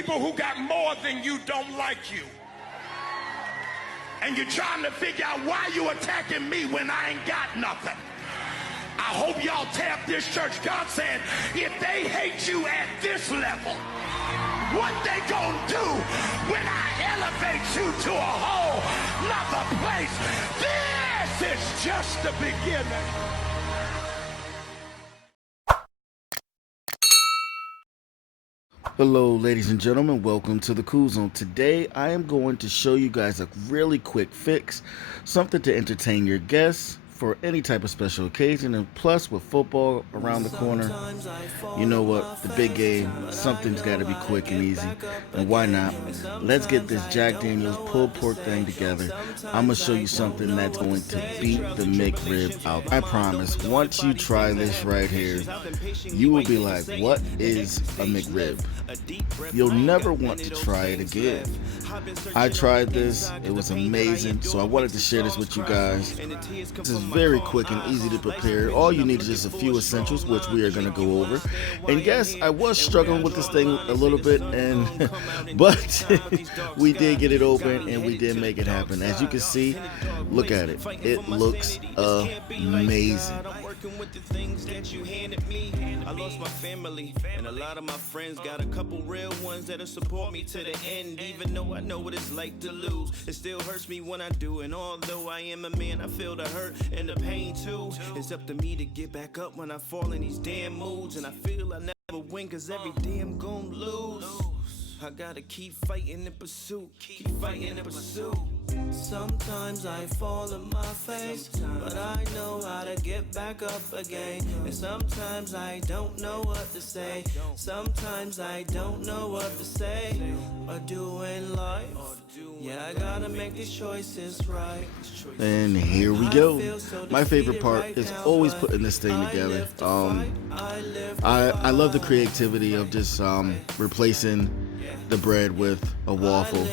people who got more than you don't like you. And you're trying to figure out why you attacking me when I ain't got nothing. I hope y'all tear up this church. God said, if they hate you at this level, what they gonna do when I elevate you to a whole nother place? This is just the beginning. Hello ladies and gentlemen, welcome to the Kool Zone. Today I am going to show you guys a really quick fix, something to entertain your guests for any type of special occasion, and plus with football around the corner, you know what, the big game, something's got to be quick and easy, and why not? Let's get this Jack Daniel's pulled pork thing together. I'm going to show you something that's going to beat the McRib out. I promise, once you try this right here, you will be like, what is a McRib? You'll never want to try it again. I tried this, it was amazing, so I wanted to share this with you guys. This is very quick and easy to prepare. All you need is just a few essentials, which we are going to go over. And yes, I was struggling with this thing a little bit, but we did get it open and we did make it happen. As you can see, look at it. It looks amazing. With the things that you handed me, I lost my family, and a lot of my friends got a couple real ones that'll support me to the end. Even though I know what it's like to lose, it still hurts me when I do. And although I am a man, I feel the hurt and the pain too. It's up to me to get back up when I fall in these damn moods, and I feel I never win, cause every day I'm gonna lose. I gotta keep fighting in pursuit, keep fighting in pursuit. Sometimes I fall on my face, but I know how to get back up again. And sometimes I don't know what to say. Sometimes I don't know what to say or do in life. Yeah, I gotta make these choices right. And here we go. My favorite part is always putting this thing together. I love the creativity of just replacing the bread with a waffle.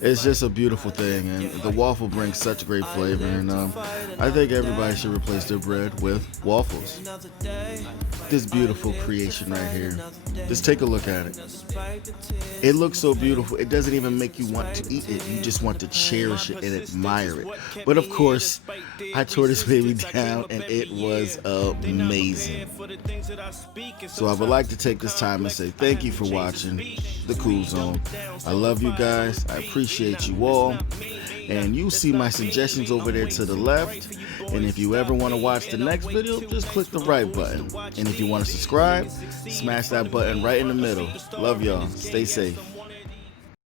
It's just a beautiful thing, and the waffle brings such great flavor, and I think everybody should replace their bread with waffles. This beautiful creation right here, just take a look at it. It looks so beautiful, it doesn't even make you want to eat it, you just want to cherish it and admire it. But of course, I tore this baby down and it was amazing. So I would like to take this time and say thank you for watching the Kool Zone. I love you guys, I appreciate you all, and you see my suggestions over there to the left. And if you ever want to watch the next video, just click the right button. And if you want to subscribe, smash that button right in the middle. Love y'all. Stay safe.